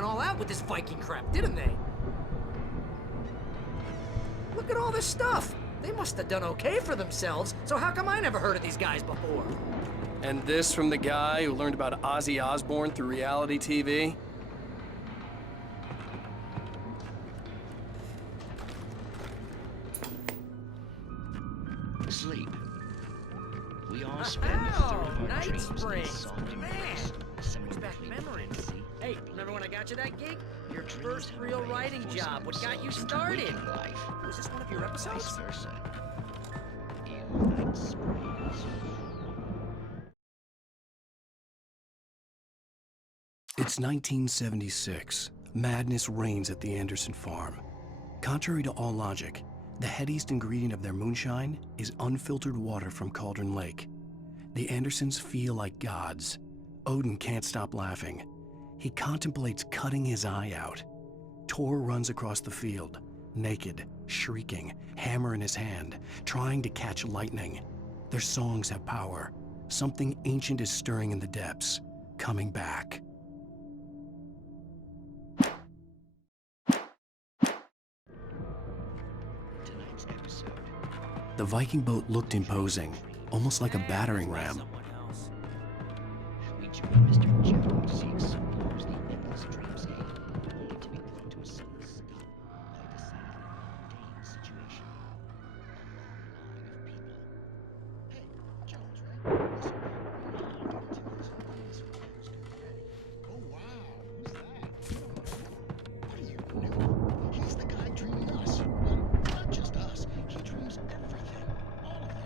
went all out with this Viking crap, didn't they? Look at all this stuff. They must have done okay for themselves, so how come I never heard of these guys before? And this from the guy who learned about Ozzy Osbourne through reality TV? Sleep. We all spend a third of our Night dreams in Springs. soft Man, embrace. brings back memories. Hey, remember when I got you that gig? Your Dreams first have a real way of writing forcing job, what got you themselves into started? waking life. Was this one of your Vice episodes? versa. In Night Springs. It's 1976. Madness reigns at the Anderson farm. Contrary to all logic, the headiest ingredient of their moonshine is unfiltered water from Cauldron Lake. The Andersons feel like gods. Odin can't stop laughing. He contemplates cutting his eye out. Tor runs across the field, naked, shrieking, hammer in his hand, trying to catch lightning. Their songs have power. Something ancient is stirring in the depths, coming back. Tonight's episode. The Viking boat looked imposing, almost like a battering ram. We join Mr. Jeff, who seeks explores the endless dreamscape, only to be thrown to a sudden stop by a decidedly mundane situation. A line of people. Hey, Jones, right? Listen, we're not hopping into this unless Ryan's getting ready. Oh, wow, who's that? What do you know? He's the guy dreaming us. Well, not just us. He dreams everything. All of them.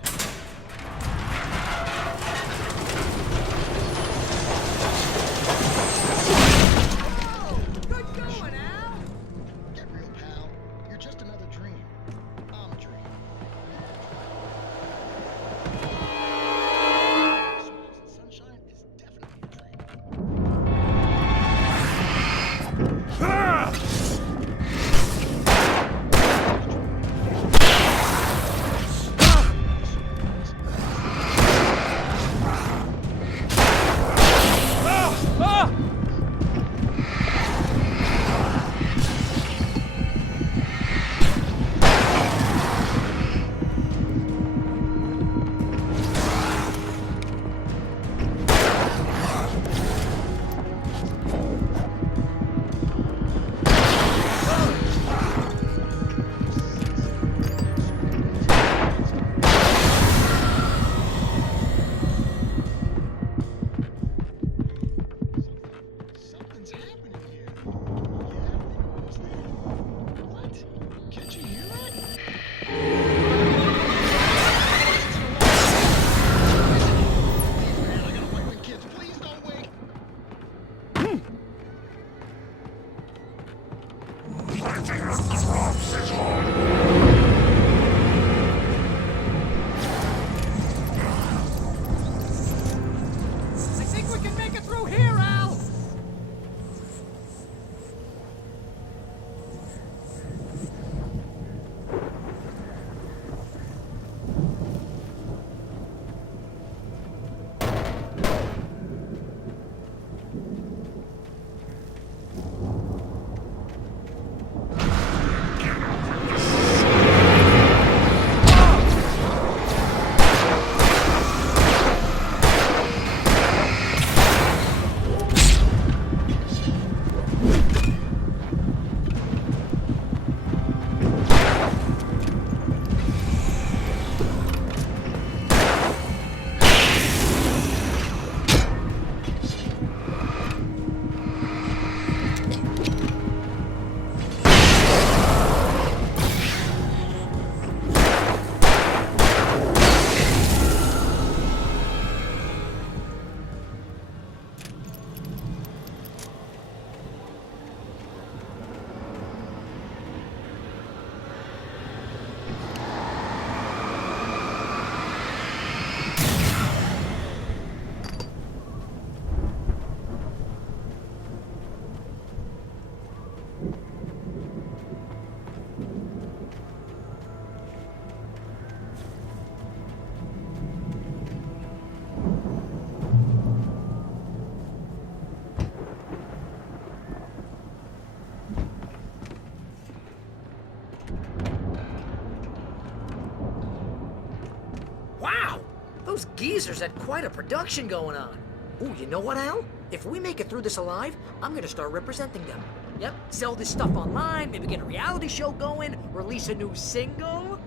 Wow! Those geezers had quite a production going on. Ooh, you know what, Al? If we make it through this alive, I'm gonna start representing them. Yep, sell this stuff online, maybe get a reality show going, release a new single.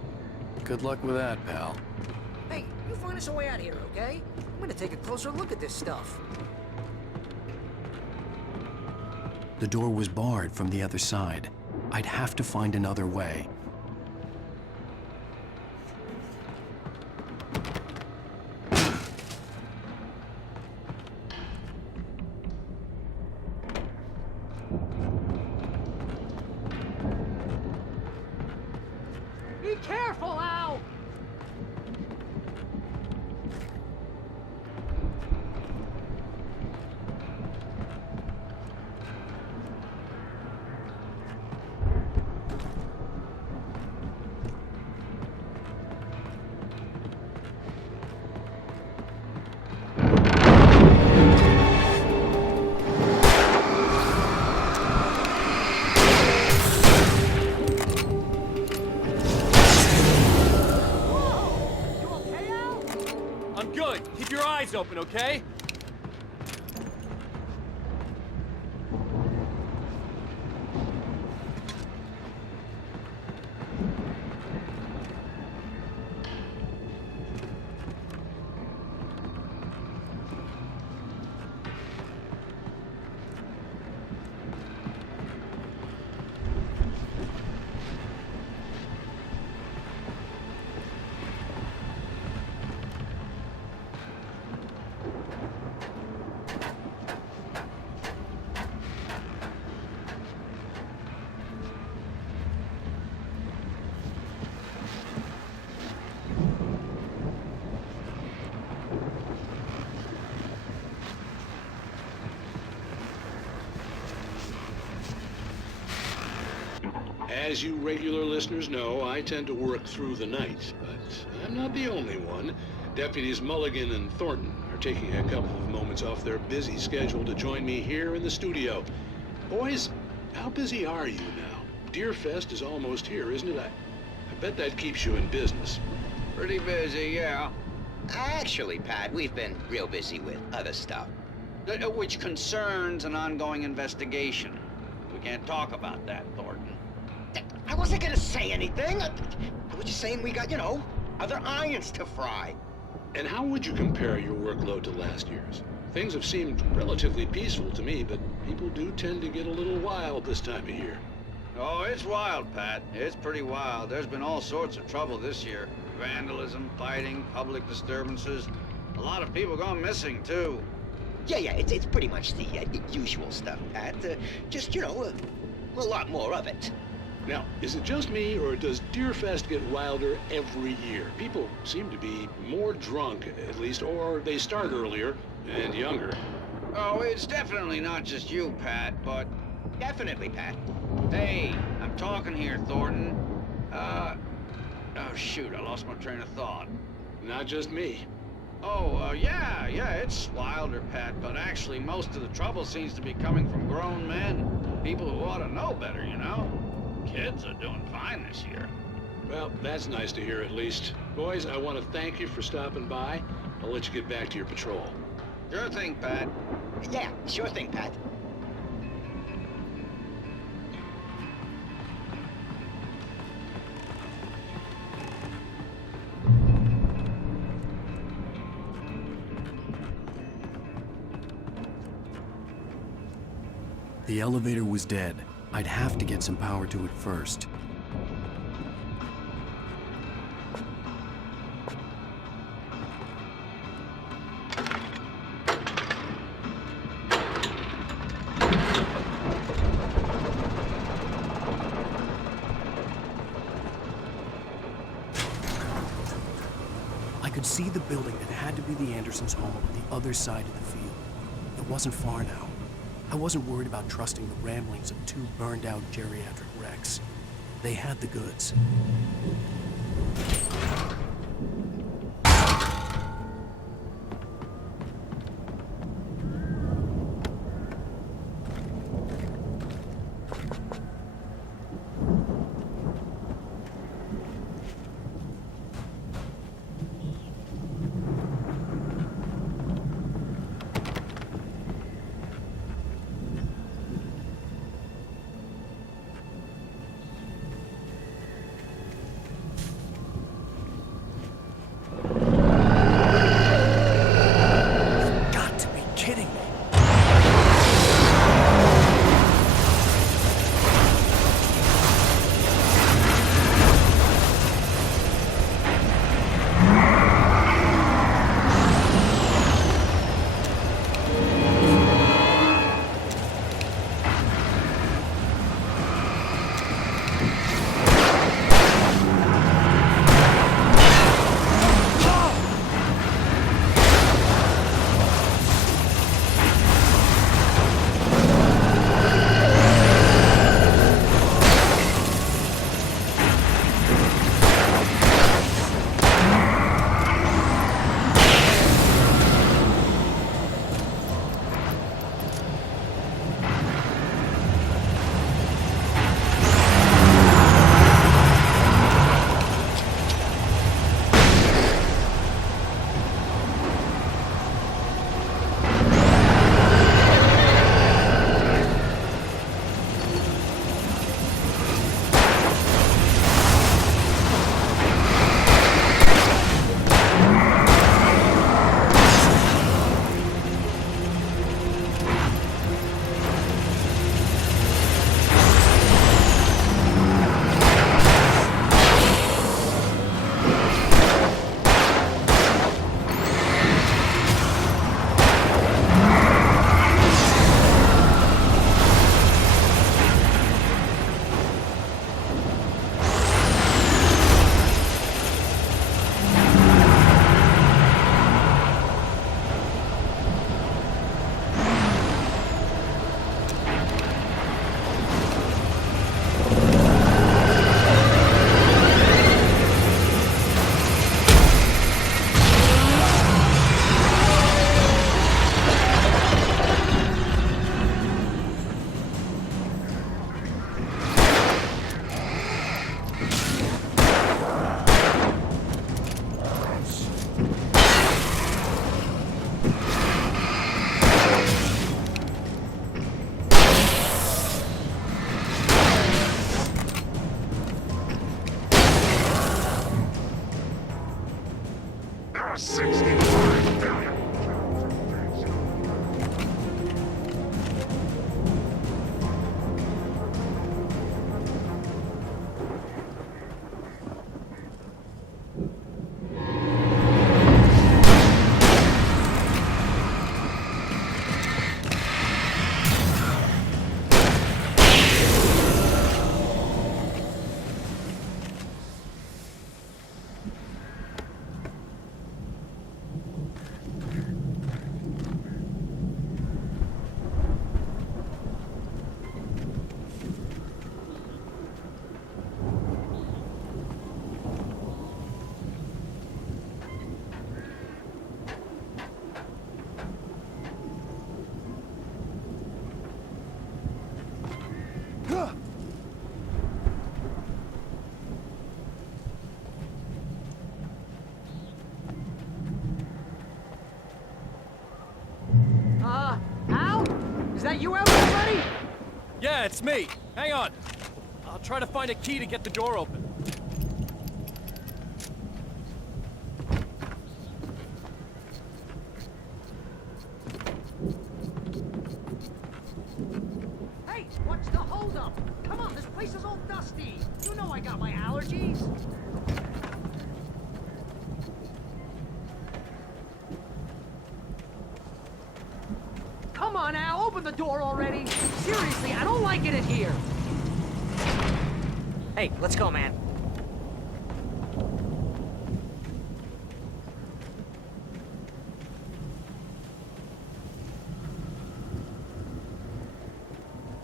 Good luck with that, pal. Hey, you find us a way out of here, okay? I'm gonna take a closer look at this stuff. The door was barred from the other side. I'd have to find another way. Be careful, Al! I'm good. Keep your eyes open, okay? As you regular listeners know, I tend to work through the night, but I'm not the only one. Deputies Mulligan and Thornton are taking a couple of moments off their busy schedule to join me here in the studio. Boys, how busy are you now? Deerfest is almost here, isn't it? I bet that keeps you in business. Pretty busy, yeah. Actually, Pat, we've been real busy with other stuff, which concerns an ongoing investigation. We can't talk about that, Thornton. I wasn't gonna say anything. I was just saying we got, other irons to fry. And how would you compare your workload to last year's? Things have seemed relatively peaceful to me, but people do tend to get a little wild this time of year. Oh, it's wild, Pat. It's pretty wild. There's been all sorts of trouble this year. Vandalism, fighting, public disturbances. A lot of people gone missing, too. Yeah, it's pretty much the usual stuff, Pat. Just, a lot more of it. Now, is it just me, or does Deerfest get wilder every year? People seem to be more drunk, at least, or they start earlier and younger. Oh, it's definitely not just you, Pat, but... Definitely, Pat. Hey, I'm talking here, Thornton. Oh, shoot, I lost my train of thought. Not just me. Oh, yeah, it's wilder, Pat, but actually most of the trouble seems to be coming from grown men. People who ought to know better, Kids are doing fine this year. Well, that's nice to hear at least. Boys, I want to thank you for stopping by. I'll let you get back to your patrol. Sure thing, Pat. Yeah, sure thing, Pat. The elevator was dead. I'd have to get some power to it first. I could see the building that had to be the Andersons' home on the other side of the field. It wasn't far now. I wasn't worried about trusting the ramblings of two burned-out geriatric wrecks. They had the goods. a 65 billion. Al? Is that you out there, buddy? Yeah, it's me. Hang on. I'll try to find a key to get the door open. Hey, what's the holdup? Come on, this place is all dusty. You know I got my allergies. Come on, Al, open the door already. Seriously, I don't like it in here. Hey, let's go, man.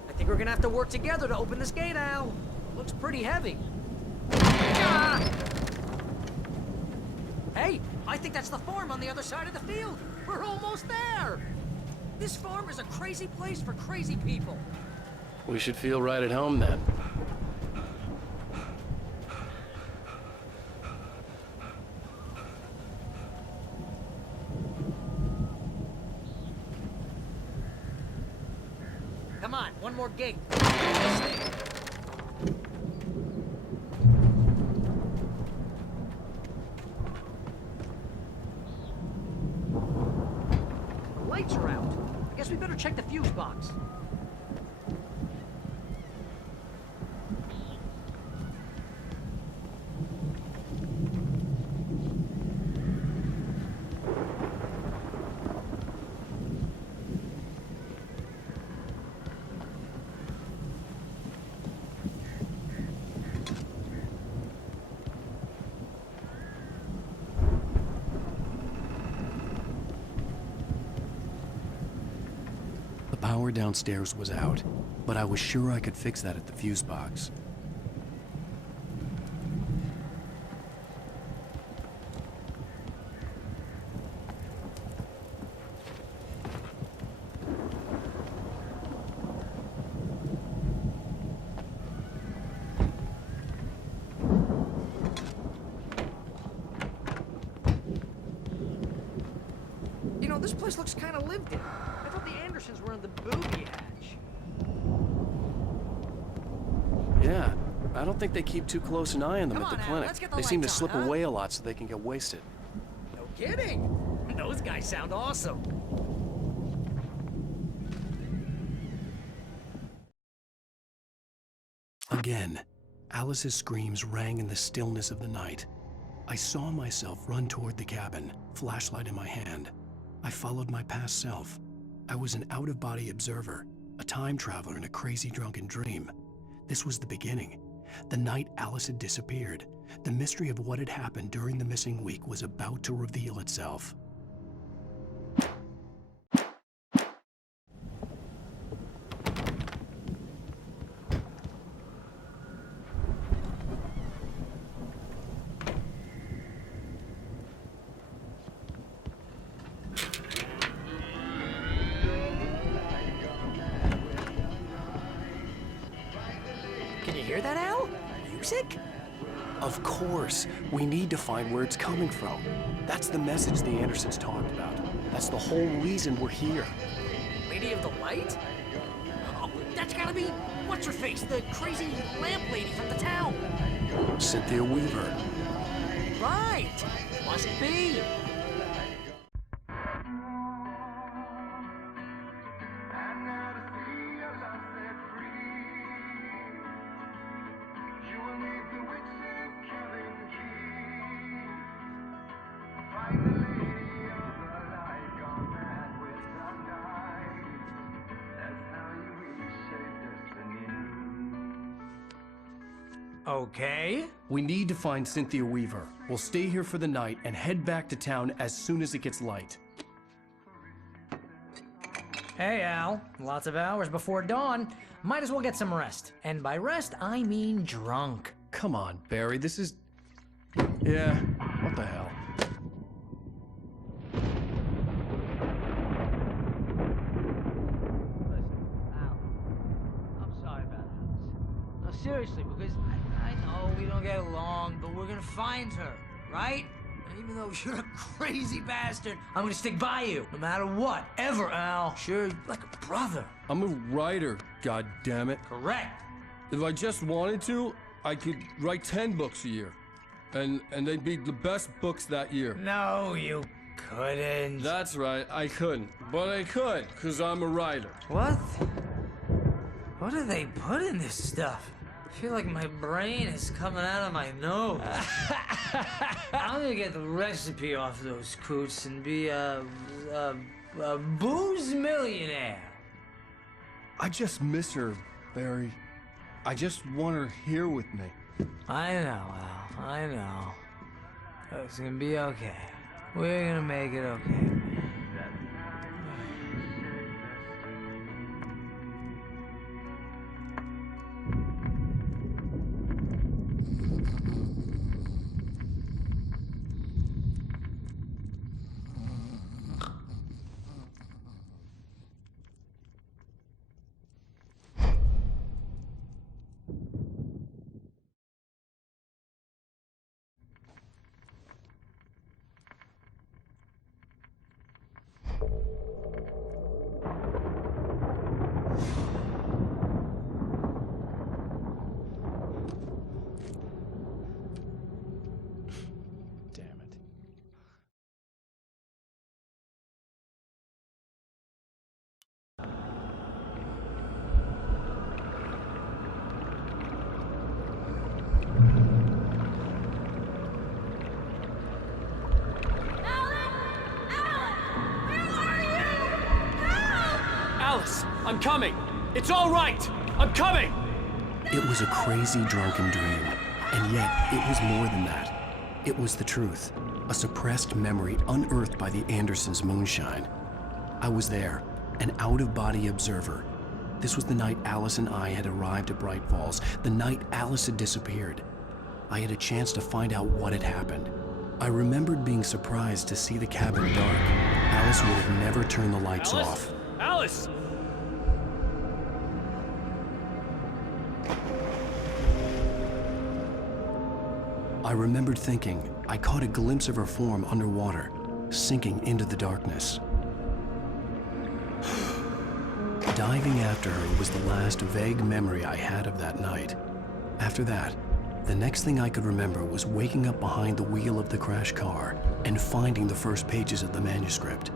I think we're gonna have to work together to open this gate, Al. Looks pretty heavy. Ah! Hey, I think that's the farm on the other side of the field. We're almost there. This farm is a crazy place for crazy people. We should feel right at home then. Come on, one more gate. The lights are out. I guess we better check the fuse box. The power downstairs was out, but I was sure I could fix that at the fuse box. You know, this place looks kind of lived in. I thought the Andersons were in the booby hatch. Yeah, I don't think they keep too close an eye on them Come at the on, Al, clinic. let's get the They seem to lights on, slip huh? away a lot so they can get wasted. No kidding. Those guys sound awesome. Again, Alice's screams rang in the stillness of the night. I saw myself run toward the cabin, flashlight in my hand. I followed my past self. I was an out-of-body observer, a time traveler in a crazy drunken dream. This was the beginning. The night Alice had disappeared. The mystery of what had happened during the missing week was about to reveal itself. Can you hear that, Al? Music? Of course, we need to find where it's coming from. That's the message the Andersons talked about. That's the whole reason we're here. Lady of the Light? Oh, that's gotta be, what's her face, the crazy lamp lady from the town. Cynthia Weaver. Right, must be. Okay. We need to find Cynthia Weaver. We'll stay here for the night and head back to town as soon as it gets light. Hey, Al. Lots of hours before dawn. Might as well get some rest. And by rest, I mean drunk. Come on, Barry, this is... Yeah, what the hell? I'm sorry about this. No, seriously, because I know we don't get along, but we're gonna find her, right? And even though you're a crazy bastard, I'm gonna stick by you, no matter what, ever, Al. Sure, you're like a brother. I'm a writer, goddammit. Correct. If I just wanted to, I could write 10 books a year. And they'd be the best books that year. No, you couldn't. That's right, I couldn't. But I could, because I'm a writer. What? What do they put in this stuff? I feel like my brain is coming out of my nose. I'm gonna get the recipe off those coots and be a booze millionaire. I just miss her, Barry. I just want her here with me. I know, Al. I know. It's gonna be okay. We're gonna make it okay. Damn it. Alice, I'm coming. It's all right. I'm coming. It was a crazy drunken dream, and yet it was more than that. It was the truth, a suppressed memory unearthed by the Andersons' moonshine. I was there, an out-of-body observer. This was the night Alice and I had arrived at Bright Falls, the night Alice had disappeared. I had a chance to find out what had happened. I remembered being surprised to see the cabin dark. Alice would have never turned the lights off. Alice! I remembered thinking I caught a glimpse of her form underwater, sinking into the darkness. Diving after her was the last vague memory I had of that night. After that, the next thing I could remember was waking up behind the wheel of the crashed car and finding the first pages of the manuscript.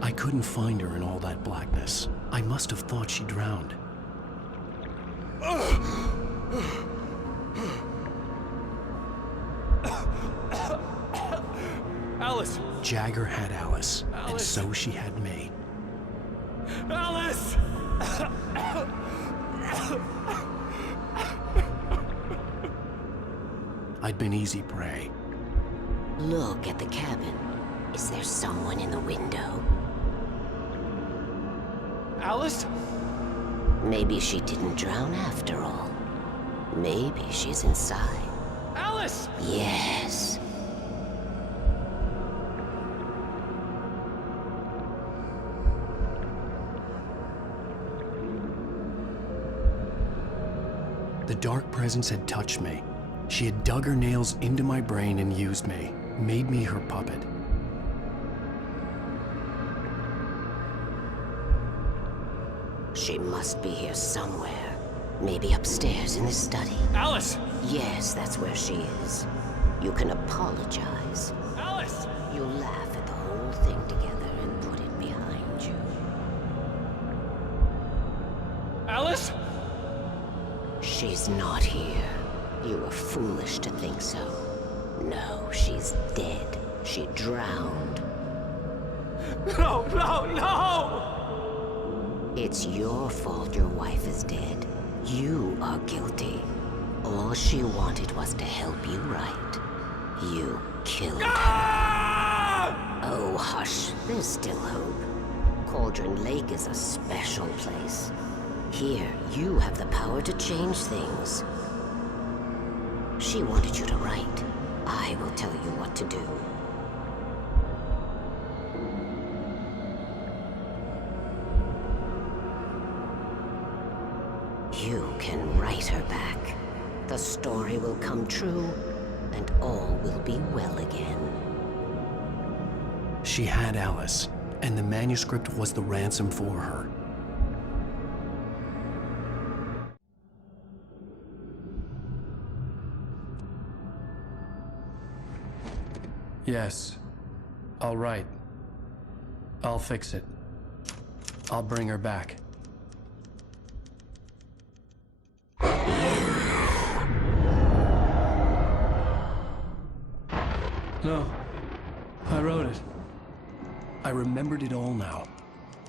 I couldn't find her in all that blackness. I must have thought she drowned. Alice! Jagger had Alice, and so she had me. Alice! I'd been easy prey. Look at the cabin. Is there someone in the window? Alice? Maybe she didn't drown after all. Maybe she's inside. Alice! Yes. The dark presence had touched me. She had dug her nails into my brain and used me, made me her puppet. She must be here somewhere. Maybe upstairs in the study. Alice! Yes, that's where she is. You can apologize. Alice! You'll laugh at the whole thing together and put it behind you. Alice? She's not here. You were foolish to think so. No, she's dead. She drowned. No, no, no! It's your fault your wife is dead. You are guilty. All she wanted was to help you right. You killed her. Oh, hush. There's still hope. Cauldron Lake is a special place. Here, you have the power to change things. She wanted you to write. I will tell you what to do. You can write her back. The story will come true, and all will be well again. She had Alice, and the manuscript was the ransom for her. Yes. All right. I'll fix it. I'll bring her back. No. I wrote it. I remembered it all now.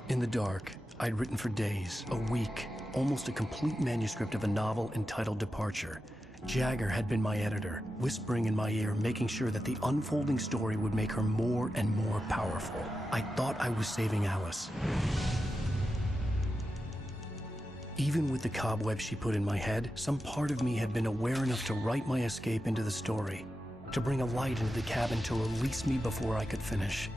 In the dark, I'd written for days, a week, almost a complete manuscript of a novel entitled Departure. Jagger had been my editor, whispering in my ear, making sure that the unfolding story would make her more and more powerful. I thought I was saving Alice. Even with the cobweb she put in my head, some part of me had been aware enough to write my escape into the story, to bring a light into the cabin to release me before I could finish,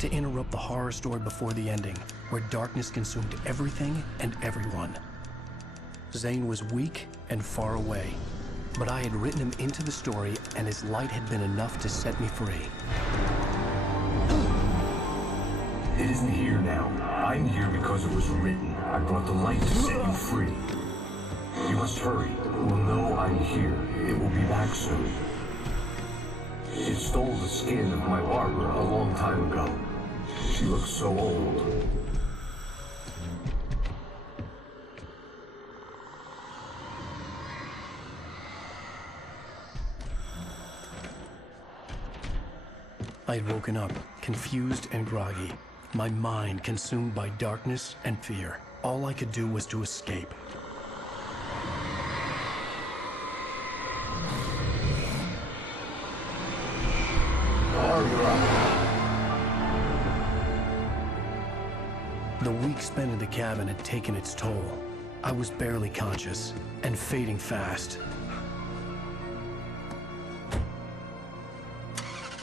to interrupt the horror story before the ending, where darkness consumed everything and everyone. Zane was weak and far away, but I had written him into the story, and his light had been enough to set me free. It isn't here now. I'm here because it was written. I brought the light to set you free. You must hurry. It will know I'm here. It will be back soon. It stole the skin of my Barbara a long time ago. She looks so old. I had woken up, confused and groggy, my mind consumed by darkness and fear. All I could do was to escape. The week spent in the cabin had taken its toll. I was barely conscious, and fading fast.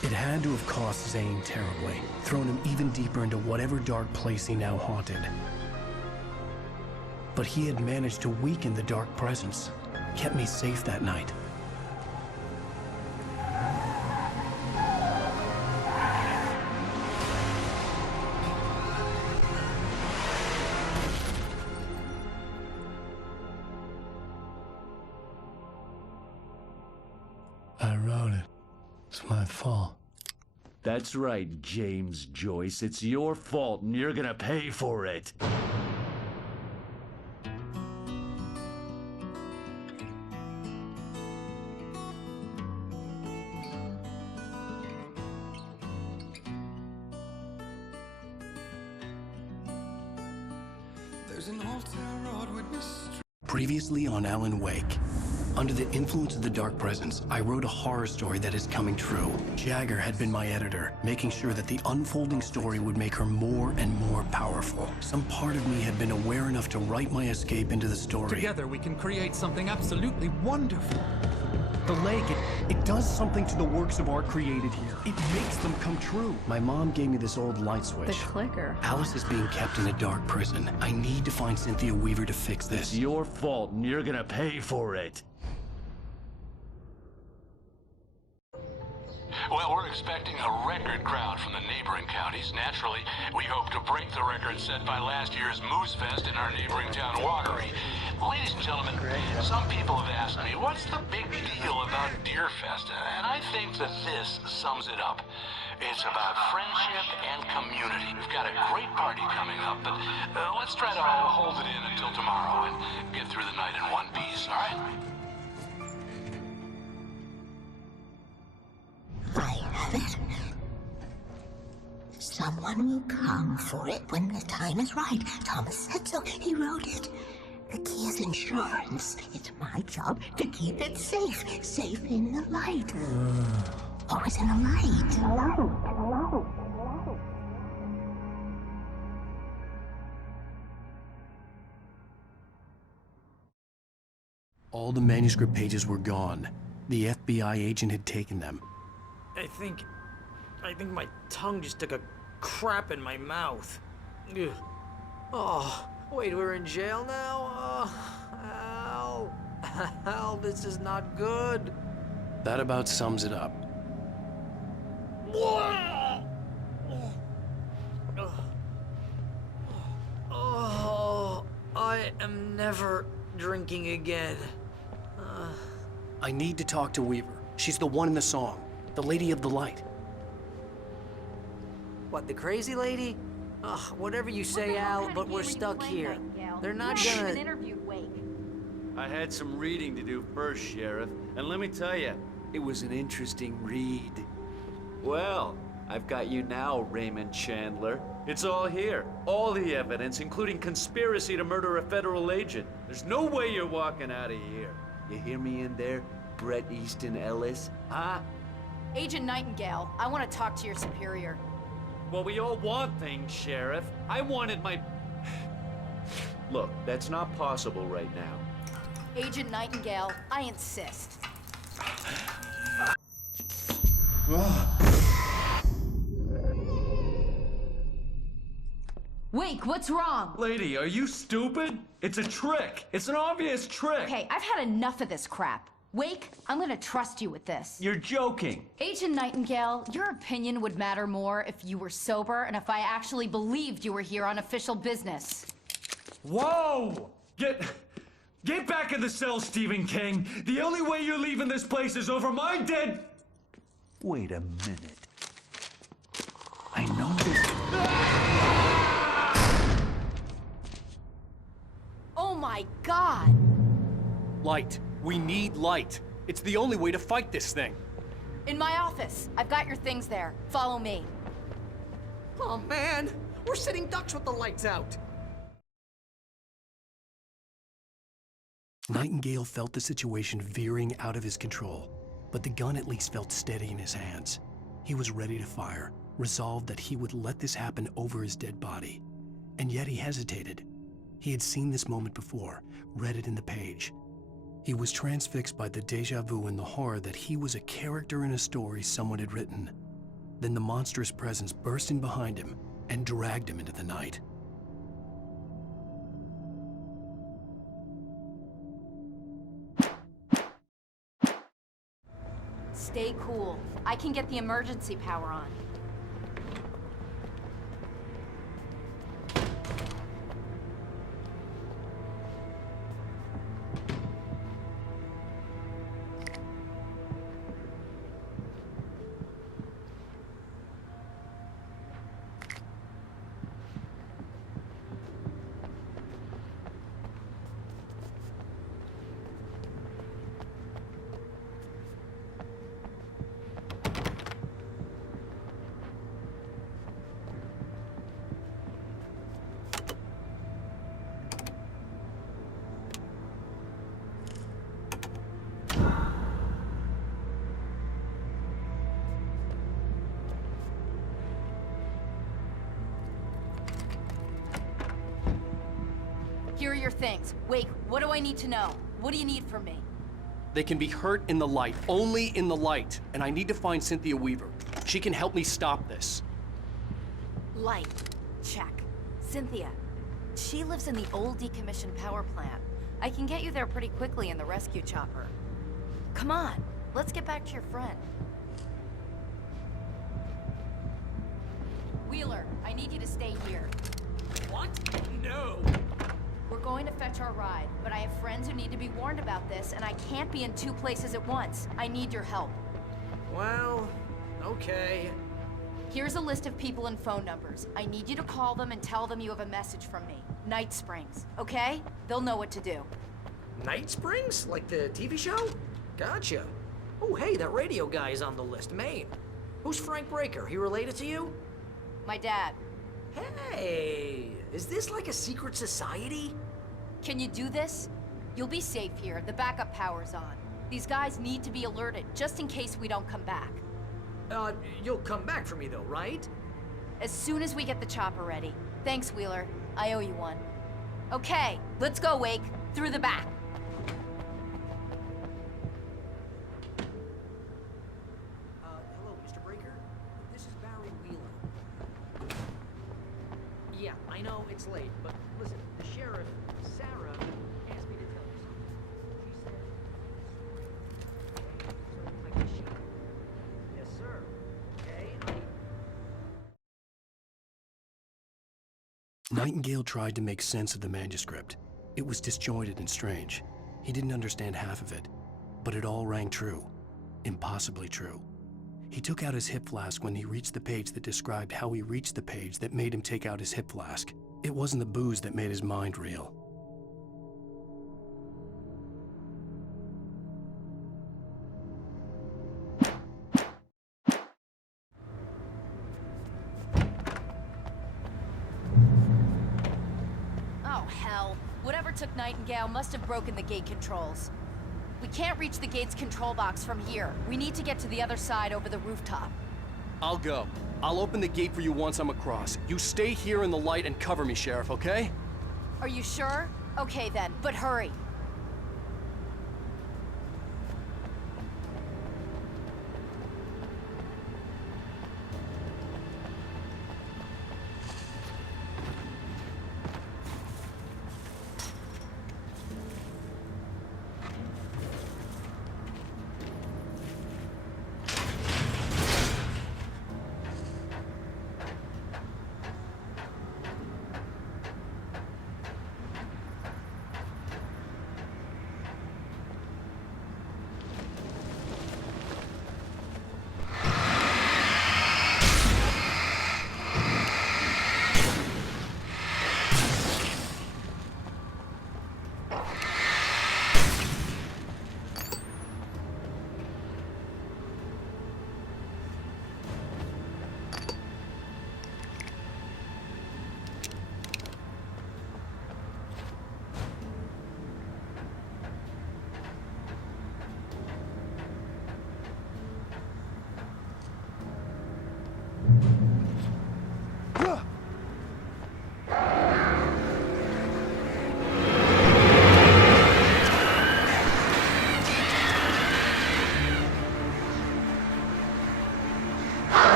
It had to have cost Zane terribly, thrown him even deeper into whatever dark place he now haunted. But he had managed to weaken the dark presence, kept me safe that night. I wrote it. It's my fault. That's right, James Joyce. It's your fault, and you're gonna pay for it. Previously on Alan Wake. Under the influence of the dark presence, I wrote a horror story that is coming true. Jagger had been my editor, making sure that the unfolding story would make her more and more powerful. Some part of me had been aware enough to write my escape into the story. Together we can create something absolutely wonderful. The lake, it does something to the works of art created here. It makes them come true. My mom gave me this old light switch. The clicker. Alice is being kept in a dark prison. I need to find Cynthia Weaver to fix this. It's your fault, and you're gonna pay for it. Well, we're expecting a record crowd from the neighboring counties. Naturally, we hope to break the record set by last year's Moose Fest in our neighboring town, Watery. Ladies and gentlemen, some people have asked me, what's the big deal about Deer Fest? And I think that this sums it up. It's about friendship and community. We've got a great party coming up, but let's try to hold it in until tomorrow and get through the night in one piece, all right? I have it. Some Someone will come for it when the time is right. Thomas said so. He wrote it. The key is insurance. It's my job to keep it safe. Safe in the light. Always in the light. All the manuscript pages were gone. The FBI agent had taken them. I think my tongue just took a crap in my mouth. Ugh. Oh, wait, we're in jail now? Oh, Al, this is not good. That about sums it up. Oh, I am never drinking again. I need to talk to Weaver. She's the one in the song. The Lady of the Light. What, the crazy lady? Ugh, whatever you say, Al, but we're stuck here. They're not gonna... interviewed Wake. I had some reading to do first, Sheriff, and let me tell you, it was an interesting read. Well, I've got you now, Raymond Chandler. It's all here. All the evidence, including conspiracy to murder a federal agent. There's no way you're walking out of here. You hear me in there, Bret Easton Ellis? Huh? Agent Nightingale, I want to talk to your superior. Well, we all want things, Sheriff. I wanted my... Look, that's not possible right now. Agent Nightingale, I insist. Wake, what's wrong? Lady, are you stupid? It's a trick. It's an obvious trick. Okay, I've had enough of this crap. Wake, I'm gonna trust you with this. You're joking. Agent Nightingale, your opinion would matter more if you were sober and if I actually believed you were here on official business. Whoa! Get back in the cell, Stephen King. The only way you're leaving this place is over my dead... Wait a minute. I know this... Oh my God! Light. We need light. It's the only way to fight this thing. In my office. I've got your things there. Follow me. Oh, man! We're sitting ducks with the lights out! Nightingale felt the situation veering out of his control, but the gun at least felt steady in his hands. He was ready to fire, resolved that he would let this happen over his dead body. And yet he hesitated. He had seen this moment before, read it in the page. He was transfixed by the déjà vu and the horror that he was a character in a story someone had written. Then the monstrous presence burst in behind him and dragged him into the night. Stay cool. I can get the emergency power on. Here are your things. Wake, what do I need to know? What do you need from me? They can be hurt in the light, only in the light. And I need to find Cynthia Weaver. She can help me stop this. Light. Check. Cynthia. She lives in the old decommissioned power plant. I can get you there pretty quickly in the rescue chopper. Come on, let's get back to your friend. Wheeler, I need you to stay here. What? No! We're going to fetch our ride, but I have friends who need to be warned about this, and I can't be in two places at once. I need your help. Well, okay. Here's a list of people and phone numbers. I need you to call them and tell them you have a message from me. Night Springs, okay? They'll know what to do. Night Springs? Like the TV show? Gotcha. Oh, hey, that radio guy is on the list, Maine. Who's Frank Breaker? He related to you? My dad. Hey, is this like a secret society? Can you do this? You'll be safe here. The backup power's on. These guys need to be alerted, just in case we don't come back. You'll come back for me though, right? As soon as we get the chopper ready. Thanks, Wheeler. I owe you one. Okay, let's go, Wake. Through the back. Hello, Mr. Breaker. This is Barry Wheeler. Yeah, I know it's late, but listen, the sheriff, Sarah, asked me to tell you something. She said... So, I guess Yes, sir. Okay, Nightingale tried to make sense of the manuscript. It was disjointed and strange. He didn't understand half of it, but it all rang true. Impossibly true. He took out his hip flask when he reached the page that described how he reached the page that made him take out his hip flask. It wasn't the booze that made his mind reel. Oh, hell. Whatever took Nightingale must have broken the gate controls. We can't reach the gate's control box from here. We need to get to the other side over the rooftop. I'll go. I'll open the gate for you once I'm across. You stay here in the light and cover me, Sheriff, okay? Are you sure? Okay then, but hurry.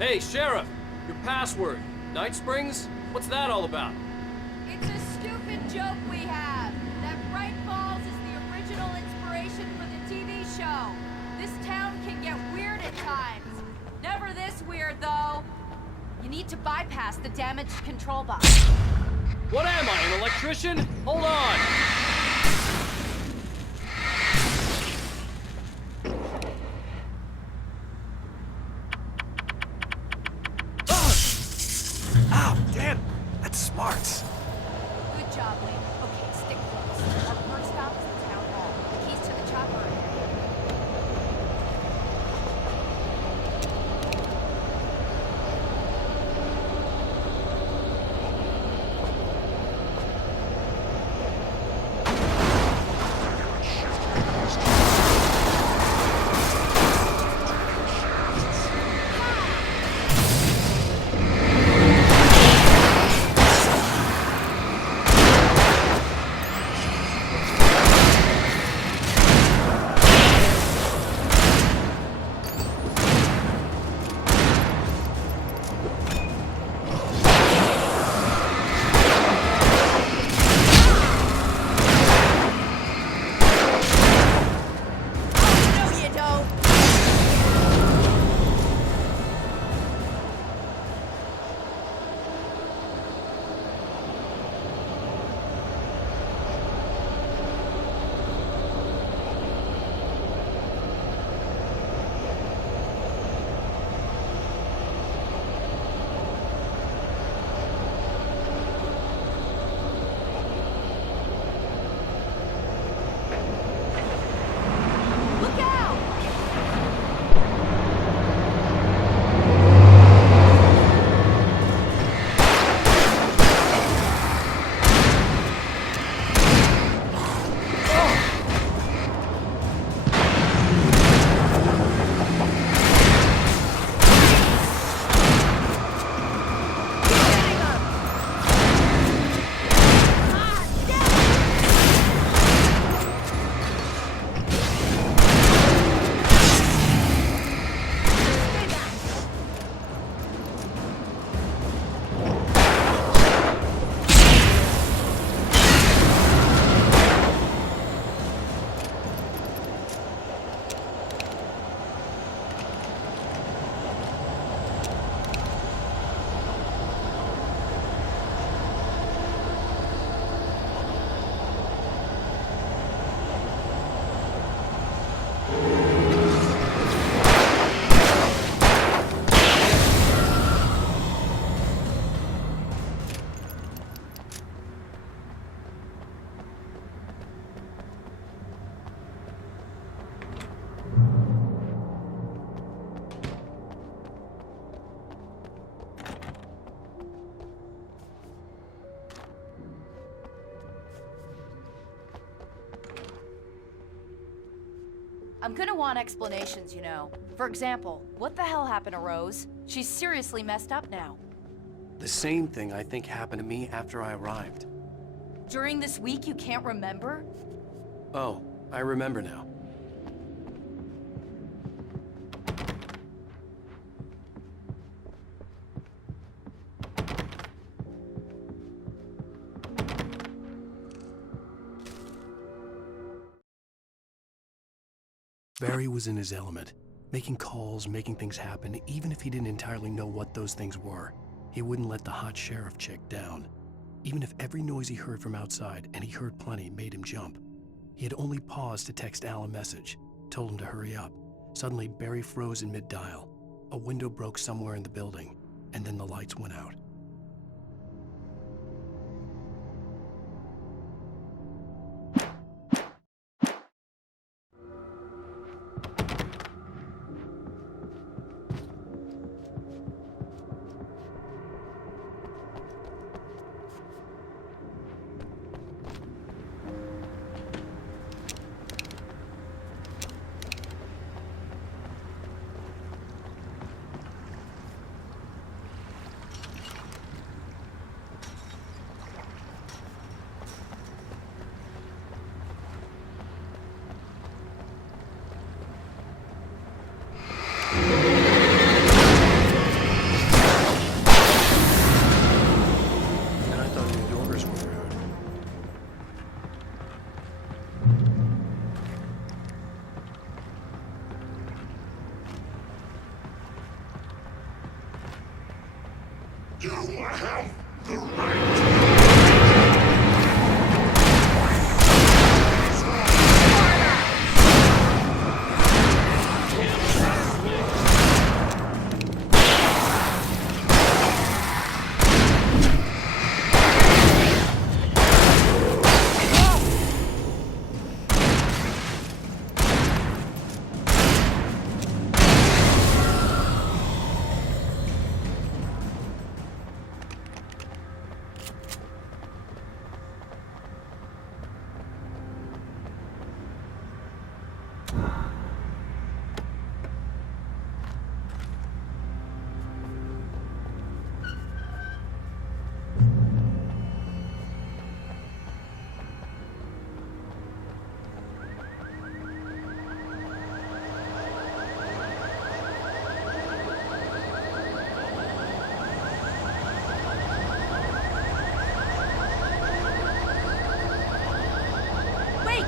Hey, Sheriff! Your password. Night Springs? What's that all about? It's a stupid joke we have. That Bright Falls is the original inspiration for the TV show. This town can get weird at times. Never this weird, though. You need to bypass the damaged control box. What am I, an electrician? Hold on! Ow, damn! That's smart. Good job, Wayne. Okay, stick close. Our first stop is the town hall. The keys to the chopper are here. I'm gonna want explanations, you know. For example, what the hell happened to Rose? She's seriously messed up now. The same thing I think happened to me after I arrived. During this week, you can't remember? Oh, I remember now. Barry was in his element, making calls, making things happen, even if he didn't entirely know what those things were. He wouldn't let the hot sheriff chick down. Even if every noise he heard from outside, and he heard plenty, made him jump. He had only paused to text Al a message, told him to hurry up. Suddenly, Barry froze in mid-dial. A window broke somewhere in the building, and then the lights went out.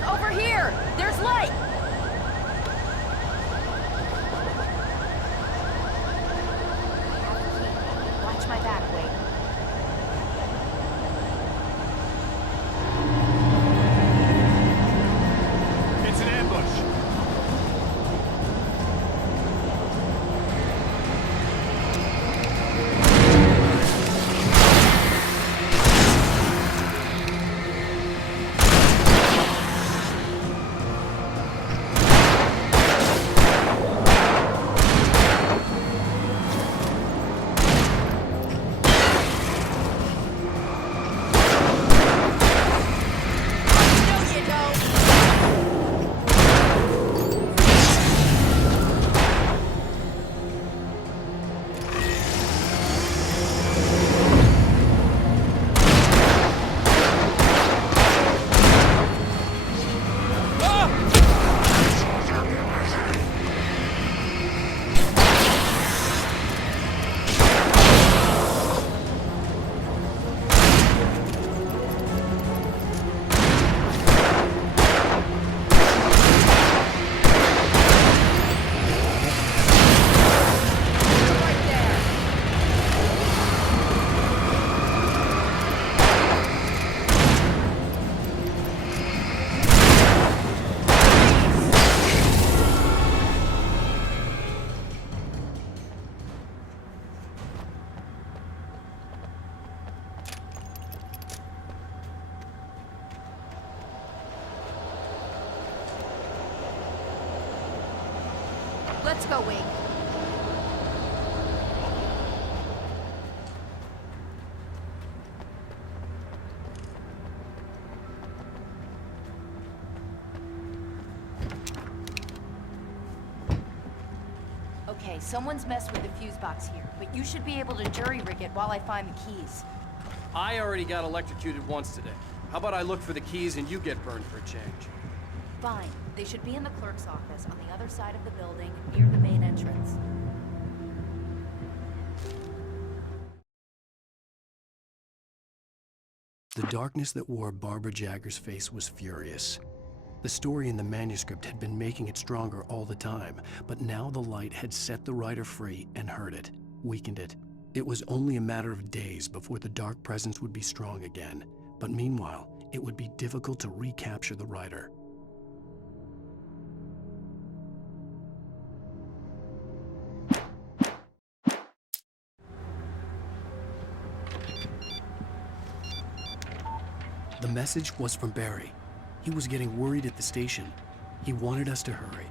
Over here! There's light! Watch my back, Wake. It's an ambush. Let's go, Wake. Okay, someone's messed with the fuse box here, but you should be able to jury-rig it while I find the keys. I already got electrocuted once today. How about I look for the keys and you get burned for a change? Fine. They should be in the clerk's office on the other side of the building, near the main entrance. The darkness that wore Barbara Jagger's face was furious. The story in the manuscript had been making it stronger all the time, but now the light had set the writer free and hurt it, weakened it. It was only a matter of days before the dark presence would be strong again, but meanwhile, it would be difficult to recapture the writer. The message was from Barry. He was getting worried at the station. He wanted us to hurry.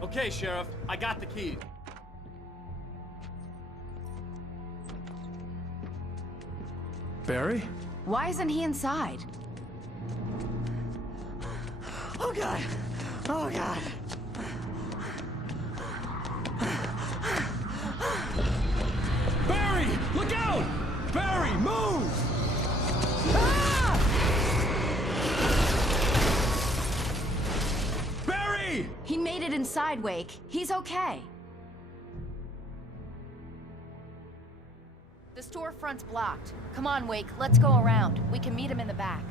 Okay, Sheriff, I got the key. Barry? Why isn't he inside? Oh, God. Oh, God. Barry! Look out! Barry, move! Barry! He made it inside, Wake. He's okay. The storefront's blocked. Come on, Wake. Let's go around. We can meet him in the back.